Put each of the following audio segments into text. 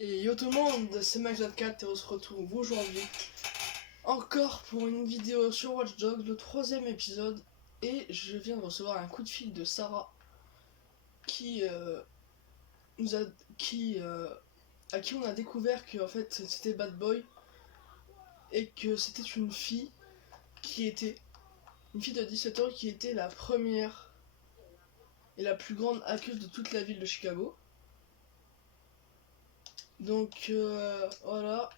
Et yo tout le monde, c'est Max24 et on se retrouve aujourd'hui encore pour une vidéo sur Watch Dogs, le 3e épisode. Et je viens de recevoir un coup de fil de Sarah qui nous a à qui on a découvert que en fait c'était Bad Boy et que c'était une fille de 17 ans qui était la première et la plus grande hackeuse de toute la ville de Chicago. Donc voilà.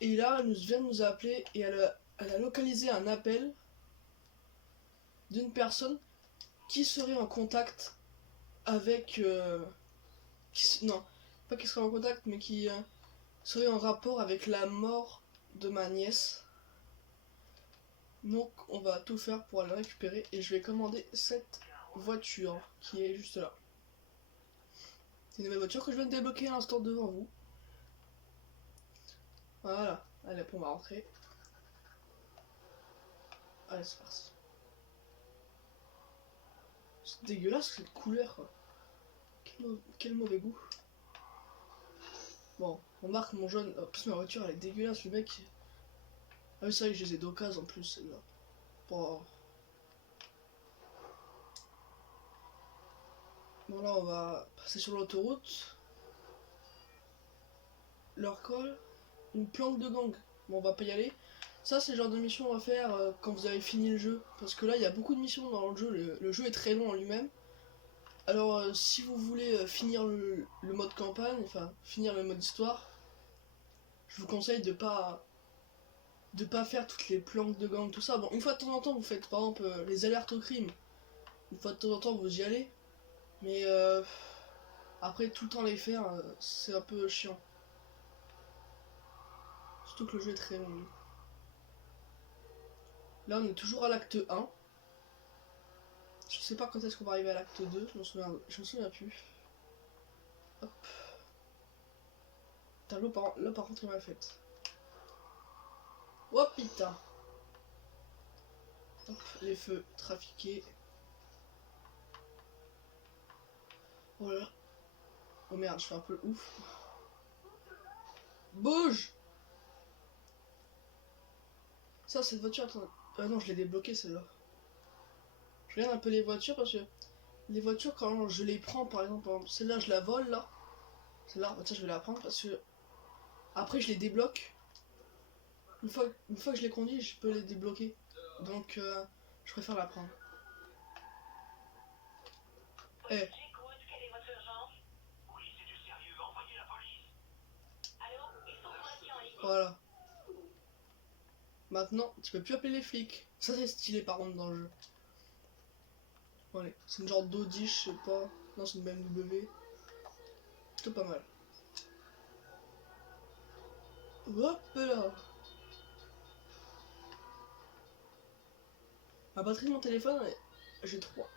Et là, elle vient de nous appeler et elle a localisé un appel d'une personne qui serait en contact avec... non, pas qui serait en contact, mais qui serait en rapport avec la mort de ma nièce. Donc on va tout faire pour aller la récupérer et je vais commander cette voiture qui est juste là. C'est une nouvelle voiture que je viens de débloquer à l'instant devant vous. Voilà, allez, on va rentrer. Allez, c'est parti. C'est dégueulasse cette couleur, quoi. Quel mauvais goût. Bon, on marque mon jaune. En plus, ma voiture elle est dégueulasse, le mec. Ah oui, c'est vrai que je les ai d'occasion en plus, celle-là. Bon. Bon, là, on va passer sur l'autoroute. Leur call, une planque de gang. Bon, on va pas y aller. Ça, c'est le genre de mission à faire quand vous avez fini le jeu. Parce que là, il y a beaucoup de missions dans le jeu. Le jeu est très long en lui-même. Alors, si vous voulez finir le mode campagne, enfin, finir le mode histoire, je vous conseille de pas faire toutes les planques de gang, tout ça. Bon, une fois de temps en temps, vous faites par exemple les alertes au crime. Une fois de temps en temps, vous y allez. Mais après, tout le temps les faire, c'est un peu chiant. Surtout que le jeu est très long. Là, on est toujours à l'acte 1. Je sais pas quand est-ce qu'on va arriver à l'acte 2, je me souviens plus. Hop. Putain, là par contre, il m'a fait. Oh putain. Hop, les feux trafiqués. Voilà. Oh merde, je fais un peu ouf. Bouge. Ça, cette voiture, attends. Ah non, je l'ai débloquée celle-là. Je regarde un peu les voitures parce que les voitures, quand je les prends, par exemple celle-là, je la vole là. Celle-là, bah, tiens, je vais la prendre parce que après, je les débloque. Une fois que je les conduis, je peux les débloquer. Donc, je préfère la prendre. Eh. Hey. Voilà. Maintenant, tu peux plus appeler les flics. Ça, c'est stylé par contre dans le jeu. Allez, c'est une genre d'Audi, je sais pas. Non, c'est une BMW. Plutôt pas mal. Hop là. La batterie de mon téléphone, j'ai 3.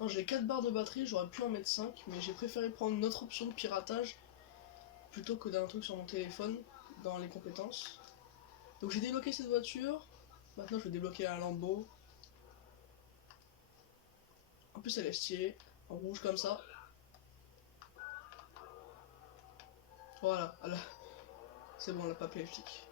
Non, j'ai 4 barres de batterie, j'aurais pu en mettre 5, mais j'ai préféré prendre une autre option de piratage plutôt que d'un truc sur mon téléphone dans les compétences. Donc j'ai débloqué cette voiture. Maintenant, je vais débloquer la Lambo. En plus, elle est stylée, en rouge comme ça. Voilà, c'est bon, on l'a pas appelé les flics.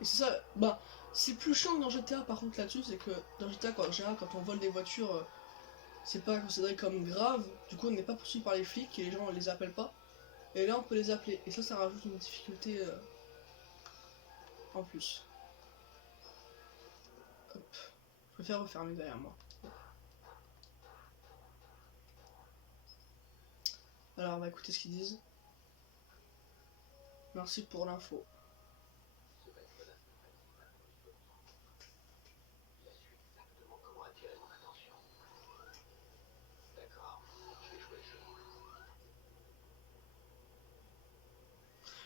Et c'est ça, bah, c'est plus chiant que dans GTA par contre là-dessus, c'est que dans GTA, quand on vole des voitures, c'est pas considéré comme grave, du coup on n'est pas poursuivi par les flics et les gens on les appelle pas. Et là on peut les appeler, et ça rajoute une difficulté en plus. Hop, je préfère refermer derrière moi. Alors on va écouter ce qu'ils disent. Merci pour l'info.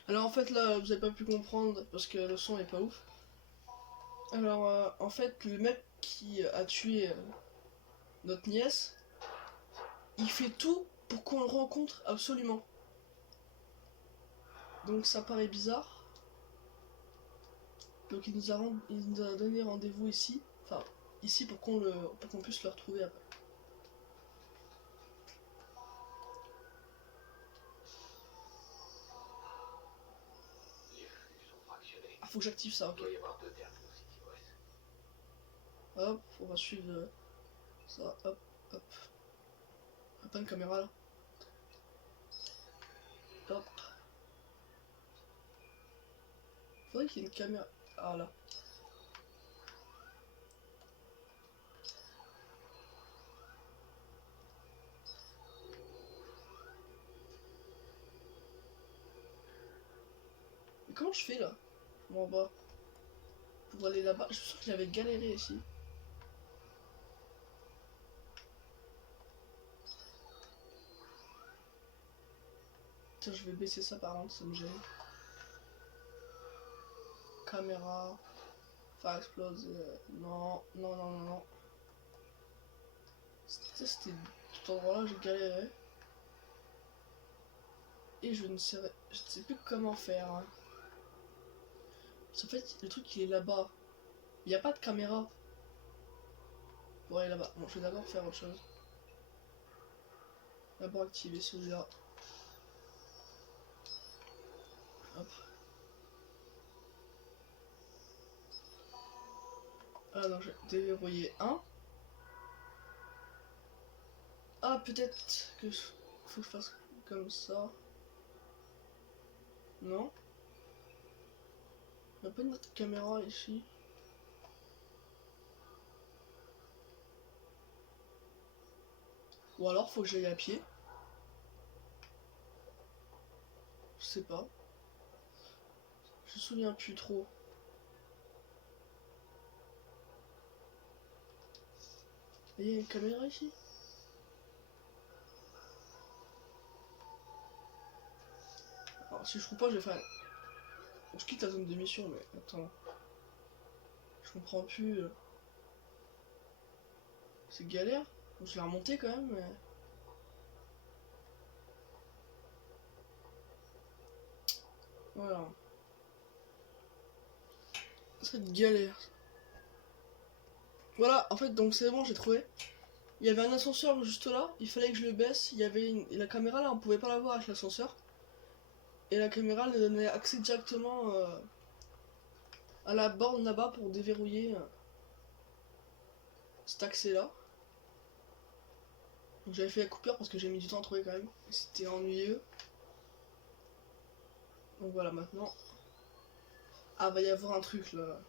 Alors en fait là vous avez pas pu comprendre parce que le son est pas ouf. Alors en fait le mec qui a tué notre nièce, il fait tout pour qu'on le rencontre absolument. Donc ça paraît bizarre. Donc il nous a donné rendez-vous ici. Enfin ici pour qu'on puisse le retrouver après. faut que j'active ça, ok. Il doit y avoir 2 terminaux City West. Hop, on va suivre ça, hop, hop. Y'a pas une caméra là. Hop. Faudrait qu'il y ait une caméra. Ah là. Mais comment je fais là? Bon bah. Pour aller là-bas. Je suis sûr qu'il avait galéré ici. Tiens, je vais baisser ça par contre, ça me gêne. Caméra. Faire exploser. Non, non, non, non, non. C'était cet endroit-là, j'ai galéré. Et je ne sais plus comment faire. Hein. Parce qu'en fait, le truc il est là-bas. Il n'y a pas de caméra. Pour aller là-bas. Bon, je vais d'abord faire autre chose. D'abord activer celui-là. Hop. Ah non, j'ai déverrouillé un. Ah, peut-être que faut que je fasse comme ça. Non. Il n'y a pas une autre caméra ici. Ou alors faut que j'aille à pied. Je sais pas. Je me souviens plus trop. Il y a une caméra ici? Alors si je trouve pas, je vais faire... Je quitte la zone d'émission, mais attends. Je comprends plus. C'est galère. Je l'ai remonté quand même, mais... Voilà. C'est galère. Voilà, en fait, donc c'est bon, j'ai trouvé. Il y avait un ascenseur juste là, il fallait que je le baisse. Il y avait et la caméra là, on pouvait pas la voir avec l'ascenseur. Et la caméra elle donnait accès directement à la borne là-bas pour déverrouiller cet accès là. Donc j'avais fait la coupure parce que j'ai mis du temps à trouver quand même. C'était ennuyeux. Donc voilà, maintenant. Ah, va y avoir un truc là.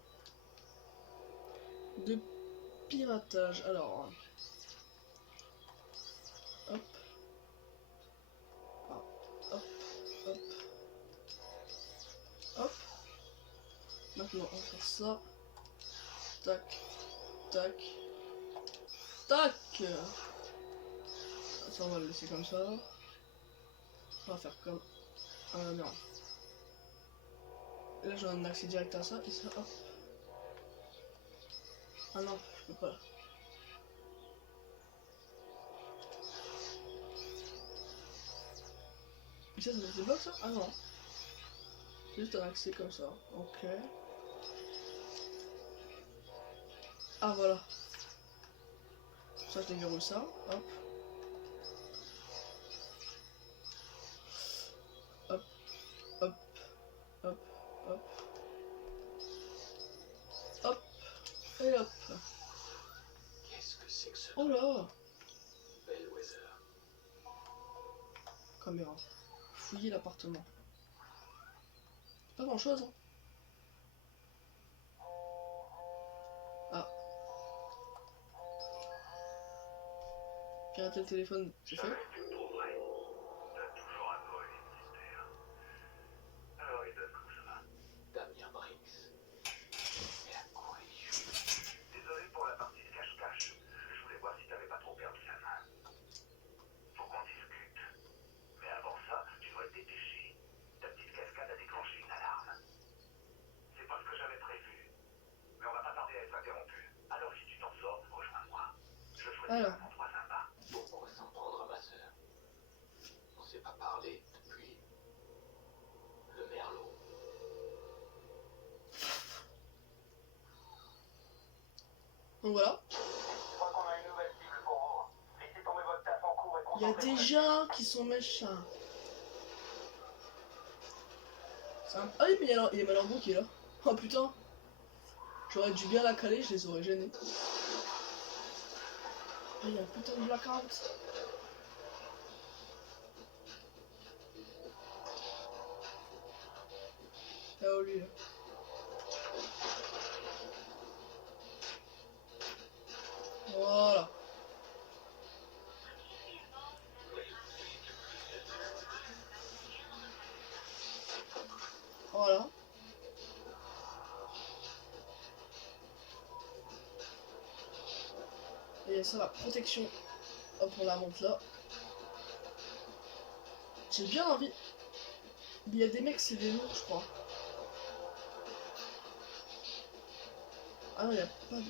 De piratage. Alors. Hop. Ah, hop. Hop. Hop. Maintenant, on va faire ça. Tac. Tac. Tac. Ça, on va le laisser comme ça. On va faire comme... non. Et là, j'ai un accès direct à ça. Et ça, hop. Ah non, je peux pas là. Et ça se débloque ça? Ah non. C'est juste un accès comme ça. Ok. Ah voilà. Ça, je déverrouille ça. Hop. Hop. Hop. Hop. Hop. Hop. Et hop. Qu'est-ce que c'est que ce... Oh là. Bellwether. Caméra. Fouiller l'appartement. Pas grand chose. Hein. Ah. Pirater le téléphone, c'est fait. Damien Briggs. Mais à quoi il joue? Désolé pour la partie cache-cache. Je voulais voir si t'avais pas trop perdu la main. Faut qu'on discute. Mais avant ça, tu dois te dépêcher. Ta petite cascade a déclenché une alarme. C'est pas ce que j'avais prévu. Mais on va pas tarder à être interrompu. Alors si tu t'en sors, rejoins-moi. Je choisis un endroit sympa. Pourquoi s'en prendre à ma sœur? On s'est pas parlé depuis... le merlot. Donc voilà. Je crois qu'on a une nouvelle cible pour vous. Laissez tomber votre taf en cours et Il y a concentrez-vous. des gens qui sont méchants. Ah oui, mais il y a Malorbo qui est là. Oh putain. J'aurais dû bien la caler, je les aurais gênés. Ah, il y a un putain de blackout. Ah, oh, lui là. Voilà. Voilà. Et ça, la protection. Hop, on la monte là. J'ai bien envie. Il y a des mecs, c'est des lourds, je crois. Ah non, il n'y a pas de...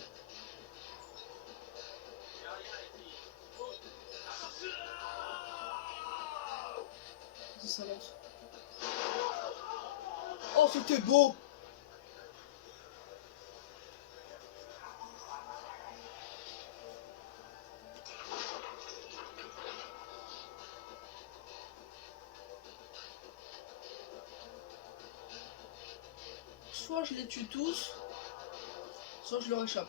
Ça lance. Oh, c'était beau! Soit je les tue tous, soit je leur échappe.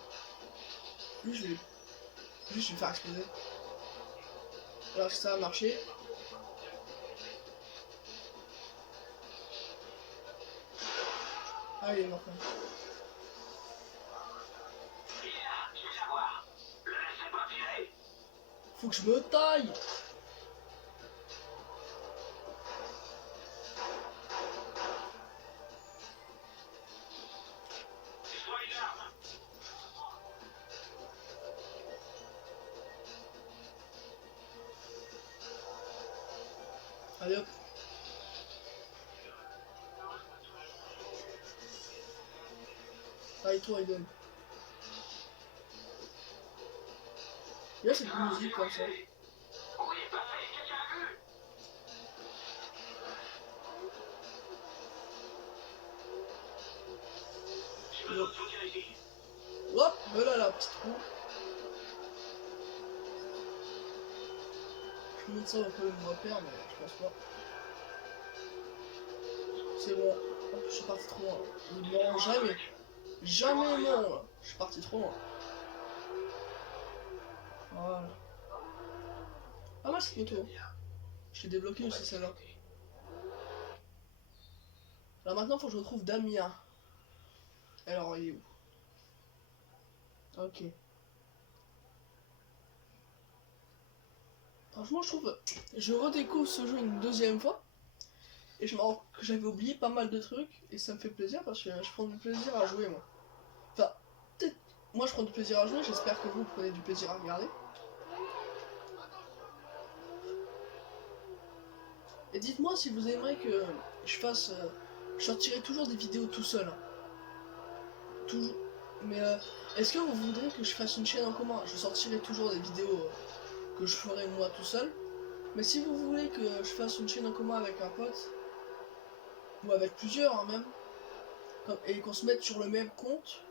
Lui, je vais le faire exploser. Alors que ça a marché. Ah, il est mort quand même. Faut que je me taille! Allez hop. Taille-toi, Eden. Il y a cette musique comme ça. Hop, voilà la petite roue. Je monte ça au peu de repère, mais je pense pas. C'est bon. Hop, je suis parti trop loin. Non, jamais. Jamais non. Je suis parti trop loin. Voilà. Ah mal cette moto. Je l'ai débloqué aussi celle-là. Là maintenant faut que je retrouve Damien. Alors il est où? Ok. Franchement je trouve... Je redécouvre ce jeu une deuxième fois. Et je me rends compte que j'avais oublié pas mal de trucs. Et ça me fait plaisir parce que je prends du plaisir à jouer moi. Enfin, peut-être... Moi je prends du plaisir à jouer, j'espère que vous prenez du plaisir à regarder. Et dites-moi si vous aimeriez que je fasse... je sortirai toujours des vidéos tout seul. Hein. Toujours. Mais est-ce que vous voudrez que je fasse une chaîne en commun? Je sortirai toujours des vidéos que je ferai moi tout seul. Mais si vous voulez que je fasse une chaîne en commun avec un pote, ou avec plusieurs hein, même, et qu'on se mette sur le même compte,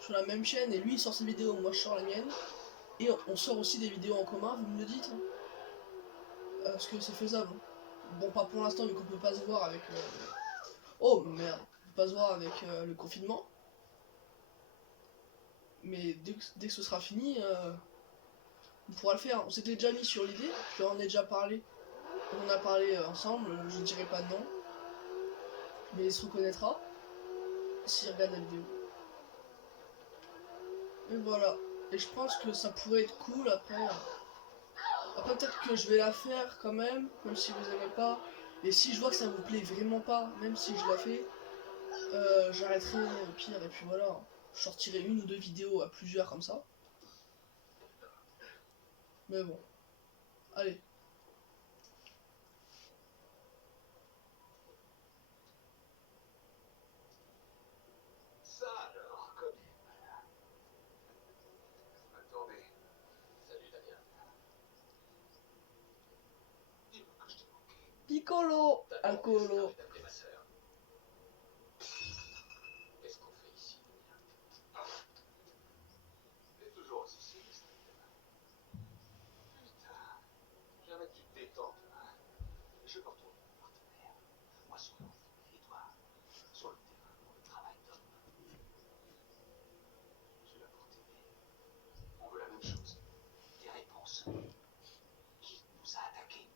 sur la même chaîne, et lui il sort ses vidéos, moi je sors la mienne, et on sort aussi des vidéos en commun, vous me le dites. Hein. Parce que c'est faisable. Bon, pas pour l'instant, vu qu'on peut pas se voir avec... Oh merde, on peut pas se voir avec le confinement. Mais dès que ce sera fini, on pourra le faire. On s'était déjà mis sur l'idée, je leur en ai déjà parlé. On en a parlé ensemble, je dirai pas de nom. Mais il se reconnaîtra s'il regarde la vidéo. Et voilà. Et je pense que ça pourrait être cool après. Après peut-être que je vais la faire quand même si vous aimez pas. Et si je vois que ça vous plaît vraiment pas, même si je la fais, j'arrêterai au pire. Et puis voilà. Je sortirai une ou deux vidéos à plusieurs comme ça. Mais bon. Allez. Ça alors, comme... Attendez. Salut Damien. Dis-moi que je t'ai manqué. Piccolo, T'as demandé si Alcolo. t'avais appelé ma sœur. Qu'est-ce qu'on fait ici, Damien? T'es toujours aussi sinistre. Putain. Jamais que tu te détends, hein. Je me retourne mon partenaire. Moi sur l'enfant et toi sur le terrain. Qui nous a attaqués?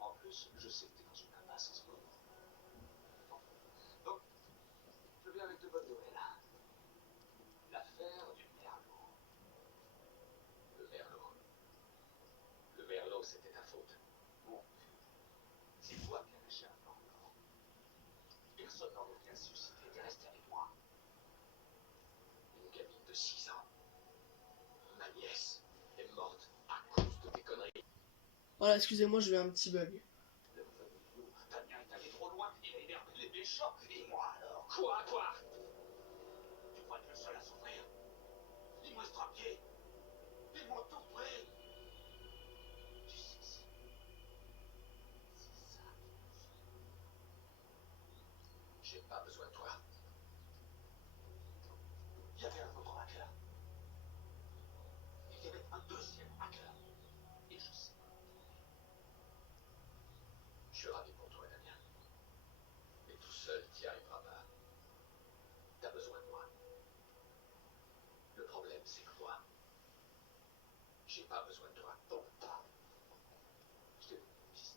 En plus, je sais que t'es dans une impasse en ce moment. Donc, je viens avec de bonnes nouvelles. L'affaire du Merlot. Le Merlot. Le Merlot, c'était ta faute. Bon. C'est toi qui as lâché un plan blanc. Personne n'aurait bien su si t'étais resté avec moi. Une gamine de 6 ans. Ma nièce est morte à cause de tes conneries. Voilà, excusez-moi, j'ai eu un petit bug. Damien est allé trop loin, il a énervé les méchants, et moi alors? Quoi, toi? Tu crois être le seul à souffrir? Dis-moi ce drapier. Dis-moi tout près. Tu sais que c'est ça qu'il nous faut. J'ai pas besoin de toi. Il y avait un autre hacker. Il y avait un deuxième hacker. Et je sais pas. Je suis ravi pour toi, Damien. Mais tout seul, t'y arriveras pas. T'as besoin de moi. Le problème, c'est que moi, j'ai pas besoin de toi. Donc, je t'ai donné une piste.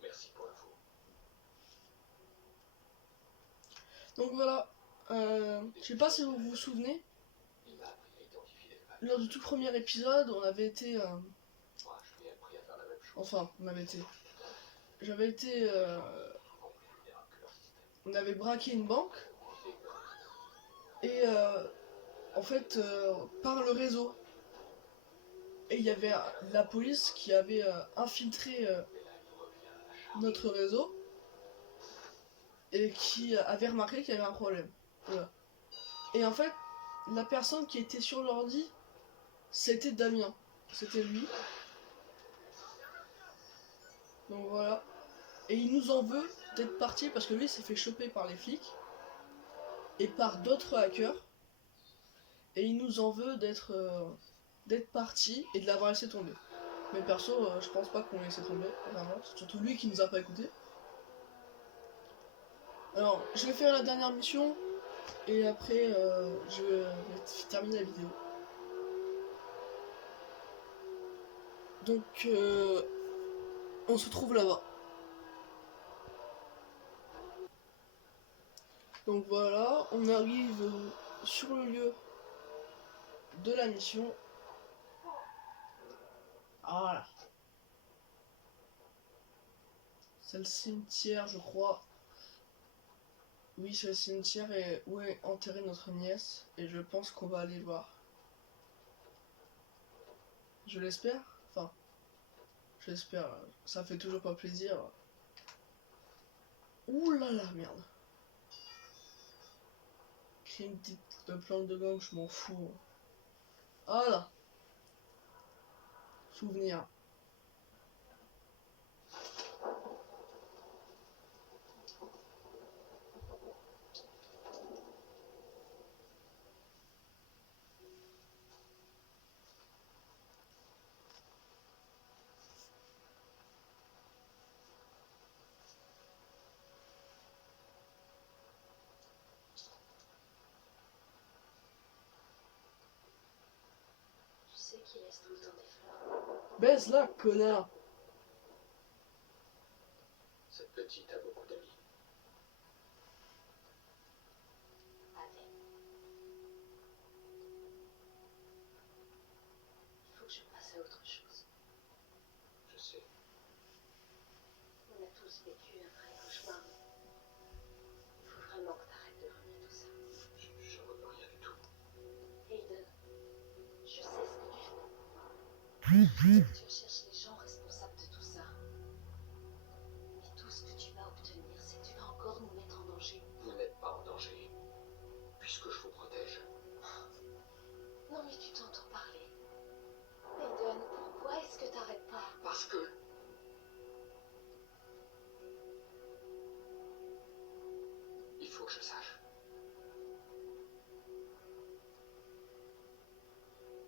Merci pour l'info. Donc voilà, je sais pas si vous vous souvenez, Il m'a appris à identifier les failles. lors du tout premier épisode, on avait été... Moi, je lui ai appris à faire la même chose. enfin, on avait été... J'avais été... Beaucoup plus vulnérable que leur système. on avait braqué une banque, et en fait, par le réseau. Et il y avait la police qui avait infiltré notre réseau, et qui avait remarqué qu'il y avait un problème. Voilà. Et en fait, la personne qui était sur l'ordi, c'était Damien. C'était lui. Donc voilà. Et il nous en veut d'être parti parce que lui s'est fait choper par les flics et par d'autres hackers. Et il nous en veut d'être parti et de l'avoir laissé tomber. Mais perso, je pense pas qu'on l'ait laissé tomber, vraiment. C'est surtout lui qui nous a pas écouté. Alors, je vais faire la dernière mission et après je vais terminer la vidéo. Donc, on se trouve là-bas. Donc voilà, on arrive sur le lieu de la mission. Voilà. C'est le cimetière, je crois. Oui, c'est le cimetière et où est enterrée notre nièce. Et je pense qu'on va aller voir. Je l'espère. Enfin, j'espère. Ça fait toujours pas plaisir. Ouh là là, merde. Créer une petite plante de gomme, je m'en fous. Voilà. Souvenir. Tu sais qui laisse tout le temps des fleurs. Baisse là, connard. Cette petite a beaucoup d'amis. Allez. Il faut que je passe à autre chose. Je sais. On a tous vécu un vrai cauchemar. Il faut vraiment que t'arrêtes de ruiner tout ça. Je ne veux rien du tout. Hayden, je sais ce que tu fais. Tu recherches les gens responsables de tout ça. Mais tout ce que tu vas obtenir, c'est que tu vas encore nous mettre en danger. Vous n'êtes pas en danger. Puisque je vous protège. Non mais tu t'entends parler. Hayden, pourquoi est-ce que t'arrêtes pas? Parce que... Il faut que je sache.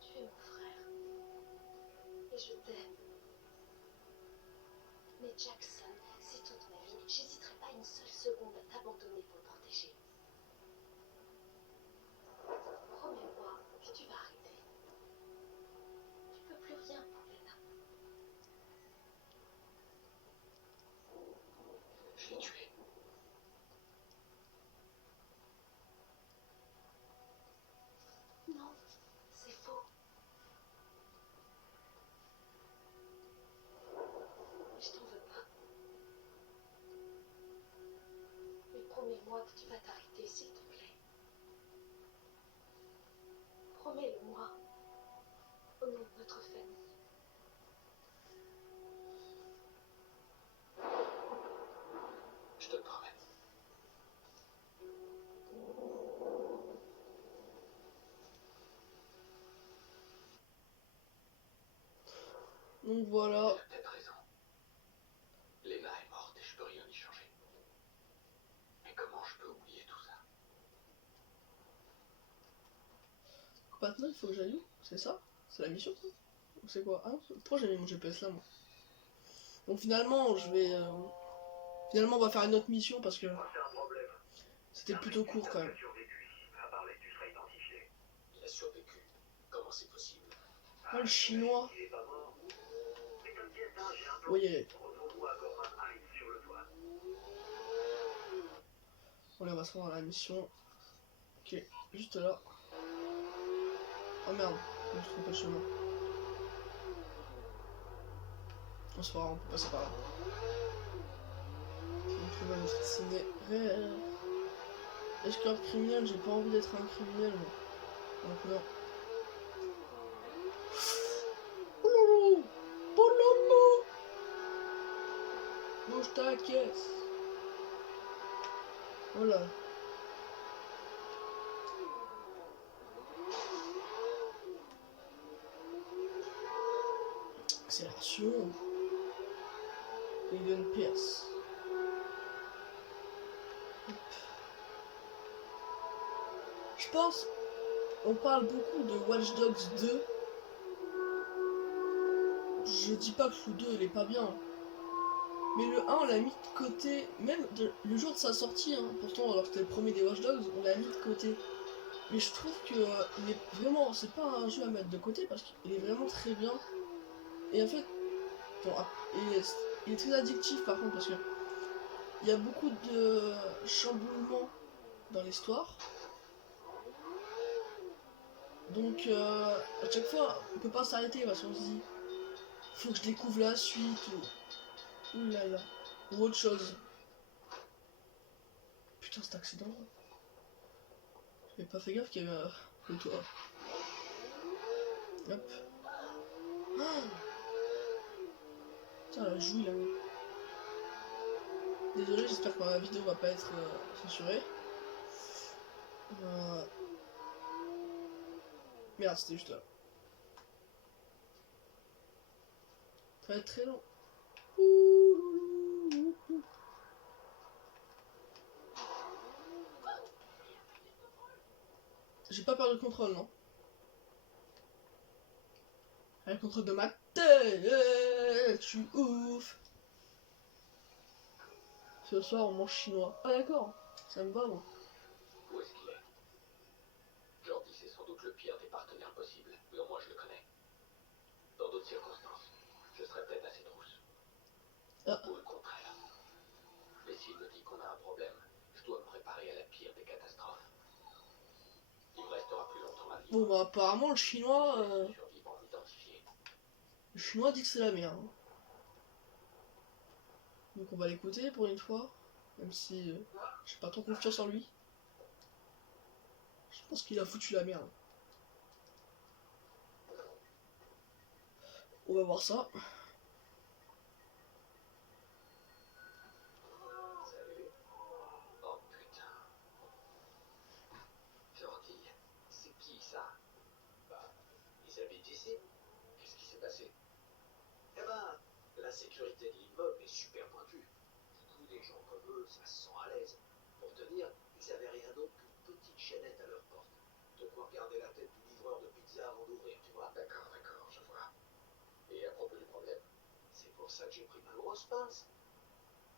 Tu es mon frère. Et je t'aime. Mais Jackson, c'est toute ma vie. J'hésiterai pas une seule seconde à t'abandonner pour le protéger. Promets-moi que tu vas arrêter. Donc Il voilà. a peut-être raison. Lena est morte et je peux rien y changer. Mais comment je peux oublier tout ça? Maintenant, il faut que j'aille où? C'est ça? C'est la mission, ça? Ou c'est quoi? Ah, pourquoi j'ai mis mon GPS là, moi? Donc finalement, je vais... Finalement, on va faire une autre mission parce que Moi, c'est un problème. c'était plutôt court quand Il même. a survécu ici, m'a parlé, tu seras identifié. Il a survécu. Comment c'est possible? Ah, le chinois. Il est pas mort. Mais t'inquiète, hein, j'ai un plan. Oui, allez. Retrouve-moi à Gorman Heights sur le toit. On va se rendre à la mission. Ok, juste là. Oh merde, je me suis trompé de chemin. On se fera, on peut passer par là. On trouve un autre itinéraire. Escorte criminel, j'ai pas envie d'être un criminel, moi. Donc non. Ouloulou, Polombo, bouge ta caisse. Voilà. Accélération. Eden Pierce. Je pense, on parle beaucoup de Watch Dogs 2. Je dis pas que le 2 il est pas bien. Mais le 1 on l'a mis de côté, même le jour de sa sortie, hein, pourtant alors que c'était le premier des Watch Dogs, on l'a mis de côté. Mais je trouve que il est vraiment, c'est pas un jeu à mettre de côté parce qu'il est vraiment très bien. Et en fait, bon, il est très addictif par contre parce que il y a beaucoup de chamboulements dans l'histoire. Donc à chaque fois, on peut pas s'arrêter parce qu'on se dit, faut que je découvre la suite ou oulala, ou autre chose. Putain, cet accident. J'avais pas fait gaffe qu'il y avait le toit. Hop. Ah, putain, la jouille là. Désolé, j'espère que ma vidéo va pas être censurée. Merde, c'était juste là. Ça va être très long. J'ai pas peur de contrôle, non? Le contrôle de ma tête, je suis ouf. Ce soir, on mange chinois. Ah d'accord, ça me va, moi. Où est-ce qu'il est? Jordi, c'est sans doute le pire des partenaires possibles, mais au moins je le connais. Dans d'autres circonstances, je serais peut-être assez trousse. Ah. Ou le contraire. Mais s'il me dit qu'on a un problème, je dois me préparer à la pire des catastrophes. Il me restera plus longtemps à vivre. Bon bah apparemment le chinois... Survivant identifié. Le chinois dit que c'est la merde. Donc on va l'écouter pour une fois. Même si j'ai pas trop confiance en lui. Je pense qu'il a foutu la merde. On va voir ça. Salut. Oh putain. Jordi, c'est qui ça? Bah, ils habitent ici. Qu'est-ce qui s'est passé? Eh ben, la sécurité de l'immeuble est super pointue. Du coup, des gens comme eux, ça se sent à l'aise. Pour te dire, ils avaient rien d'autre qu'une petite chaînette à leur porte. De quoi regarder la tête du livreur de pizza avant d'ouvrir, tu vois. D'accord, je vois. Et à propos du problème? C'est pour ça que j'ai pris ma grosse pince.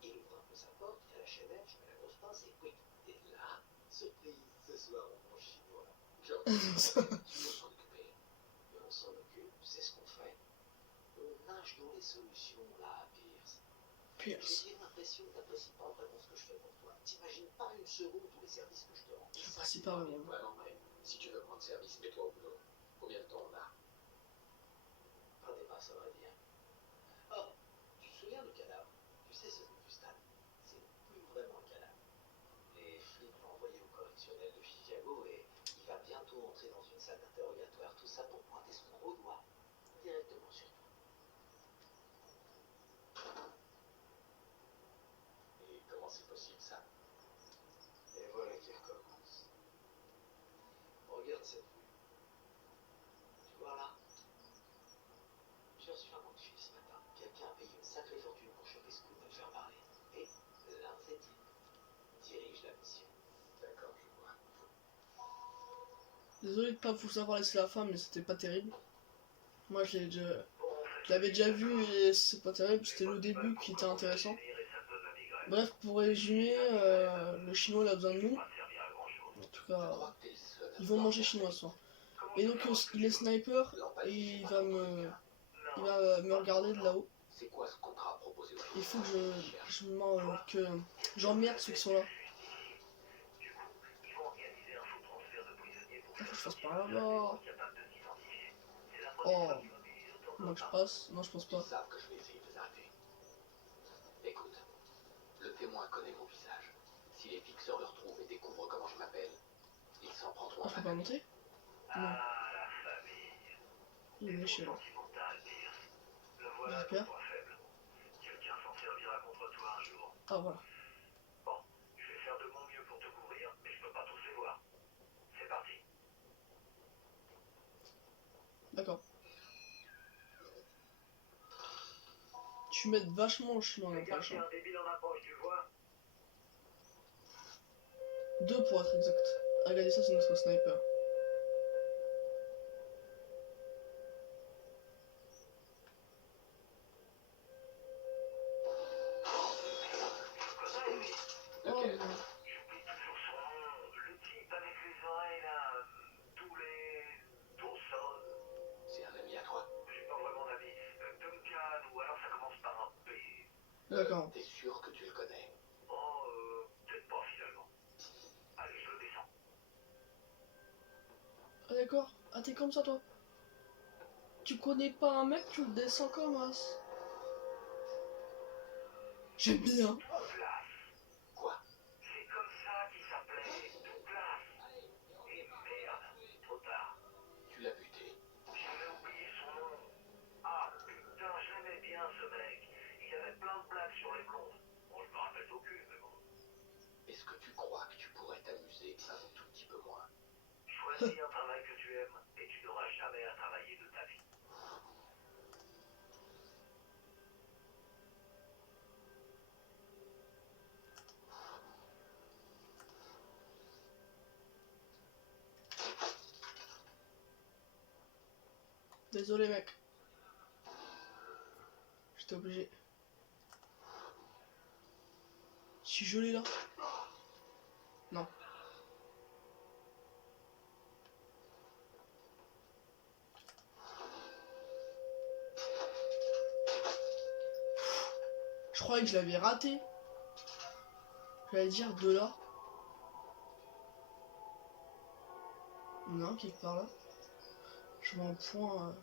Il ouvre un peu sa porte, il y a la chaînette, je mets la grosse pince et quick. Et là, surprise, ce soir on mange chinois. Jordi, il faut s'en occuper. Et on s'en occupe, c'est ce qu'on fait. On nage dans les solutions là, Pierce. Pierce. J'ai l'impression que t'apprécies pas vraiment ce que je fais pour toi. T'imagines pas une seconde tous les services que je te rends. J'apprécie pas vraiment. Ouais, non, mais si tu veux prendre service, mets-toi au boulot. Combien de temps on a? Pas des masses, à vrai dire. Oh, tu te souviens du cadavre? Tu sais, celui du stade. C'est plus vraiment un cadavre. Les flics l'ont envoyé au correctionnel de Chicago et il va bientôt entrer dans une salle d'interrogatoire. Tout ça pour pointer son gros doigt directement sur toi. Et comment c'est possible ça? Et voilà qui recommence. Regarde cette vue. Tu vois là? J'ai reçu un coup de fil Désolé de pas vous avoir laissé la fin, mais c'était pas terrible. Moi je l'avais déjà vu et c'est pas terrible, c'était le début qui était intéressant. Bref, pour résumer, le chinois il a besoin de nous. En tout Je cas, crois que t'es le seul à ils vont vouloir manger faire chinois ce ça. soir. Et donc il est sniper et il va me regarder de là-haut. C'est quoi ce contrat proposé aux Il faut gens que j'emmerde ceux qui sont là. Il faut que je fasse par là-bas. Oh, moi que je passe. Non, je pense Ils pas. savent que je vais essayer de les arrêter. Écoute, le témoin connaît mon visage. Si les fixeurs le retrouvent et découvrent comment je m'appelle, ils s'en prendront Ah, à je ma peux pas famille. monter? Non, Ah, la famille. il est Trop méchant. sentimental, Pierce. Le voilà ton Super. point faible. Quelqu'un s'en servira contre toi un jour. Ah, voilà. Bon, je vais faire de mon mieux pour te couvrir, mais je peux pas tous les voir. C'est parti. D'accord. Tu m'aides vachement le chinois Fais gaffe, n'empêche. il y a un débile en approche, tu le vois? 2 pour être exact. Regardez ça, c'est notre sniper. Oh, Lequel non. J'oublie toujours son nom. Le type avec les oreilles là. Tous les. Dawson. C'est un ami à toi. J'ai pas vraiment d'avis. Duncan, ou alors ça commence par un P. D'accord. T'es sûr que tu le connais? Oh, peut-être pas finalement. Allez, je le descends. Ah, d'accord. Ah, t'es comme ça, toi. Tu connais pas un mec, tu le descends comme as. J'aime bien. Douglas. Quoi? C'est comme ça qu'il s'appelait. Douglas. Et merde, trop tard. Tu l'as buté. J'avais oublié son nom. Ah putain, je l'aimais bien ce mec. Il avait plein de blagues sur les blondes. Bon, je me rappelle d'aucune, mais bon. Est-ce que tu crois que tu pourrais t'amuser un tout petit peu moins? Choisis un travail que tu aimes et tu n'auras jamais à travailler de ta vie. Désolé, mec. J'étais obligé. Je suis gelé là. Non. Je croyais que je l'avais raté. J'allais dire de là. Non, quelque part là. Je vois un point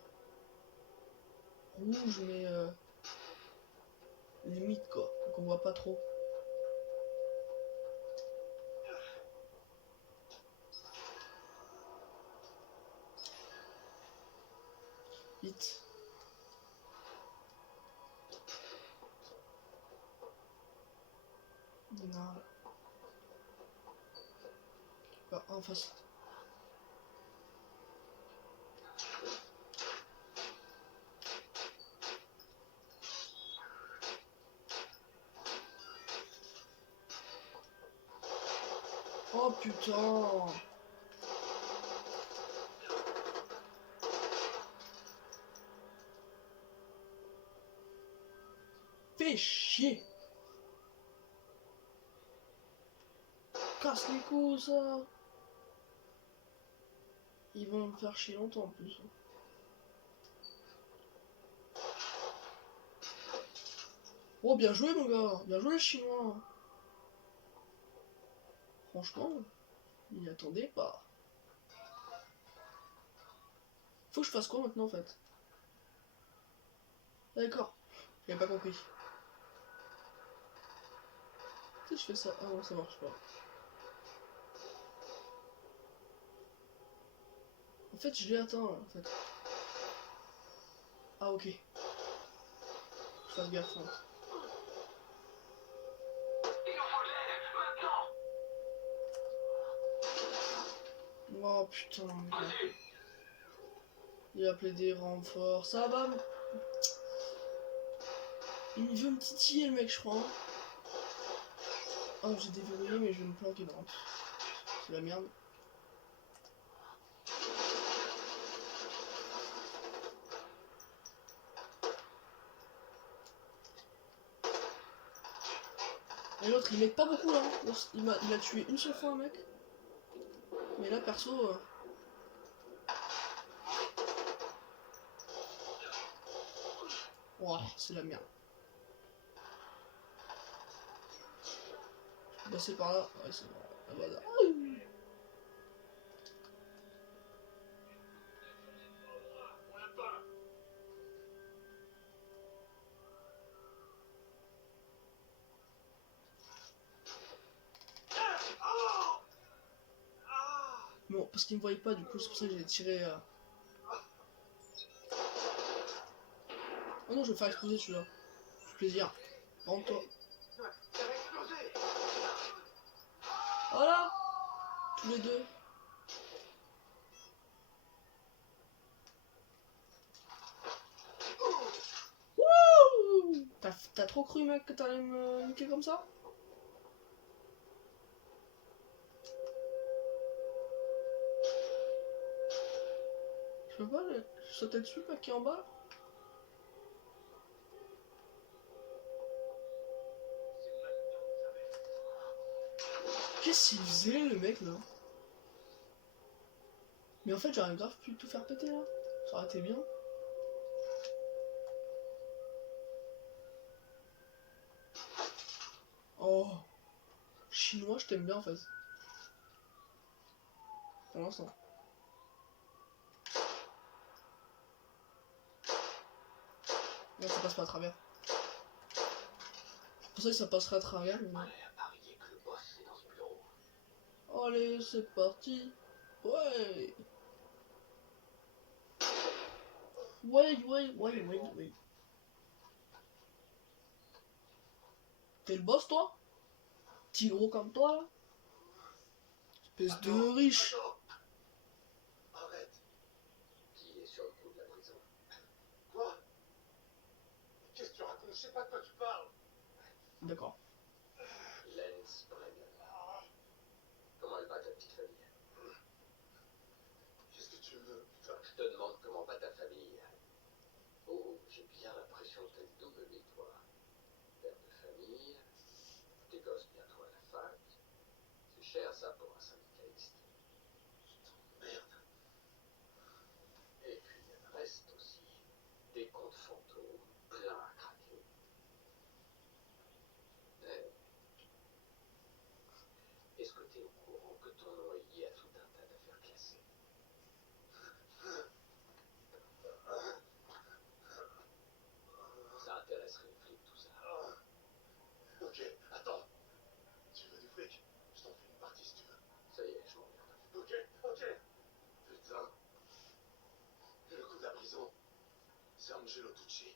rouge, mais limite quoi. Donc on voit pas trop. Vite. Non. Ah, en face. Oh putain. Fais chier. Casse les couilles ça. Ils vont me faire chier longtemps en plus. Oh bien joué mon gars. Bien joué le chinois. Franchement, il n'y attendait pas. Faut que je fasse quoi maintenant en fait? D'accord. J'avais pas compris. Si je fais ça. Ah non, ça marche pas. En fait, je l'ai atteint là, en fait. Ah ok. Je fasse gaffe. Hein. Il nous faut de l'aide, maintenant. Oh putain. Il a appelé des renforts. Ça va, mais... Il veut me titiller le mec, je crois. Hein. Oh, j'ai déverrouillé, mais je vais me planquer dans. C'est la merde. Et l'autre, il m'aide pas beaucoup là. Il a tué une seule fois un mec. Mais là, perso. Ouah, c'est la merde. Je vais passer par là. Ouais, c'est bon. Ah, voilà. Bon, parce qu'il me voyait pas, du coup, c'est pour ça que j'ai tiré. Oh non, je vais faire exploser celui-là. Du plaisir. Rends-toi. Ça va exploser. Voilà. Tous les deux. Wouh. T'as trop cru, mec, que t'allais me niquer comme ça? Je peux pas sauter dessus, pas qui est en bas? Qu'est-ce qu'il faisait, le mec, là? Mais en fait, j'aurais grave pu tout faire péter, là. Ça aurait été bien. Oh. Chinois, je t'aime bien, en fait. Pour l'instant. Là, ça passe pas à travers. C'est pour ça que ça passerait à travers, mais non. Allez, à parier que le boss est dans ce bureau. Allez, c'est parti. Ouais. Ouais. T'es le boss, toi? Petit gros comme toi, là? Espèce de riche. Arrête. Qui est sur le coup de la prison? Quoi? Qu'est-ce que tu racontes? Je sais pas de quoi tu parles. D'accord. Lance Brennan. Comment elle va ta petite famille? Qu'est-ce que tu veux, putain? Je te demande comment va ta famille. Oh, j'ai bien l'impression que t'as le double vie, toi. Père de famille, tes gosses bientôt à la fac. C'est cher ça pour un syndicaliste. Merde. Et puis il reste aussi des comptes fantômes pleins à craquer. Eh, est-ce que t'es au courant que ton nom est lié à tout un tas d'affaires classées? Ça intéresserait les flics, tout ça. Ok, attends. Tu veux du fric? Je t'en fais une partie si tu veux. Ça y est, je m'emmerde. Ok. Putain. Et le coup de la prison, c'est Angelo Tucci.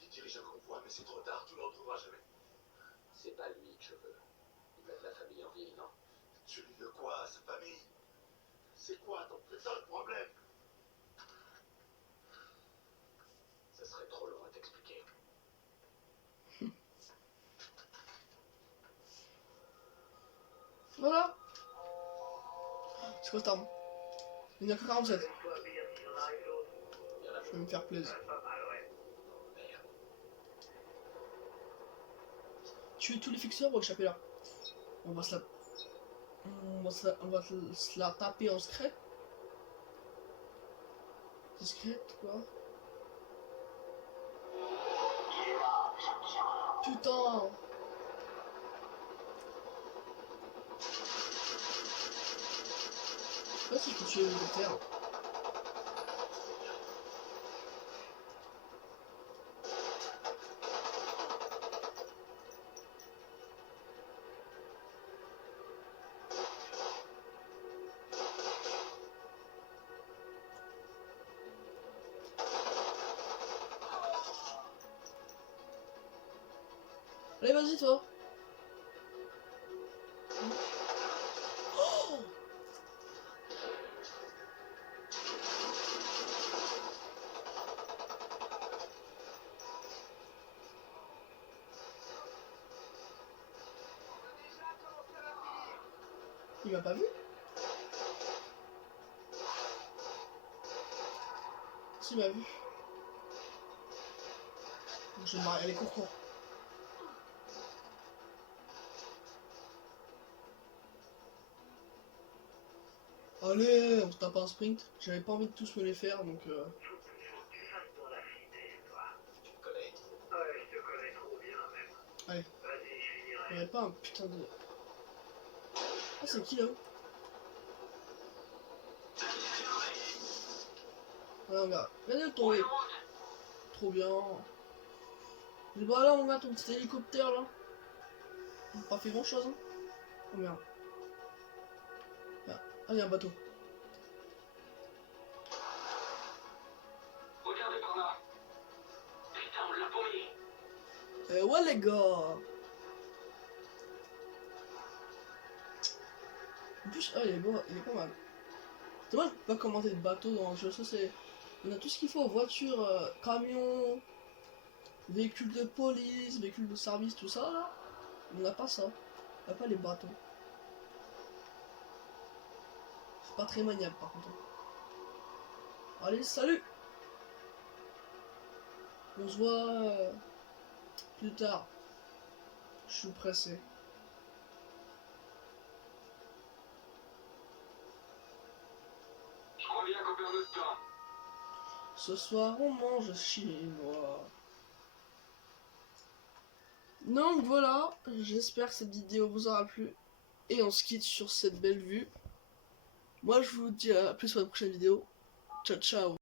Il dirige un convoi, mais c'est trop tard, tu ne le retrouveras jamais. C'est pas lui que je veux. Il met la famille en ville, non? Tu lui veux quoi à sa famille? C'est quoi ton putain de problème? Ça serait trop long à t'expliquer. Voilà. C'est quoi cette arme? Il n'y en a que 47. Il y en a Je vais me faire plaisir. merde. Tuer tous les fixeurs ou échapper là? On va se la... On va se la taper en secret. Discrète, quoi. Putain. Je sais pas si je peux tuer l'hélicoptère. Allez, vas-y, toi. Oh, il m'a pas vu? Si, il m'a vu. Donc, je vais me marier. Allez, cours. Allez, on se tape un sprint. J'avais pas envie de tous me les faire, donc Faut que tu fasses dans la finesse, toi. Tu me connais. Ouais, je te connais trop bien, même. Allez. Vas-y, je finirai. il y avait pas un putain de... Ah, c'est qui là-haut? Ah, regarde, viens de tomber. Trop bien. Mais bah là, on a ton petit hélicoptère là. On n'a pas fait grand chose. Hein. Oh merde. Ah, il y a un bateau. Regardez par là. Putain, on l'a paumé. Ouais les gars. En plus, ah, il est beau, il est pas mal. C'est vrai qu'on peut pas commenter de bateau dans le jeu, ça c'est... On a tout ce qu'il faut, voiture, camion, véhicule de police, véhicule de service, tout ça là. On n'a pas ça. On n'a pas les bateaux. C'est pas très maniable par contre. Allez, salut. On se voit plus tard. Je suis pressé. Je crois bien qu'on perd notre temps. Ce soir, on mange chinois. Donc voilà, j'espère que cette vidéo vous aura plu. Et on se quitte sur cette belle vue. Moi, je vous dis à plus pour la prochaine vidéo. Ciao, ciao.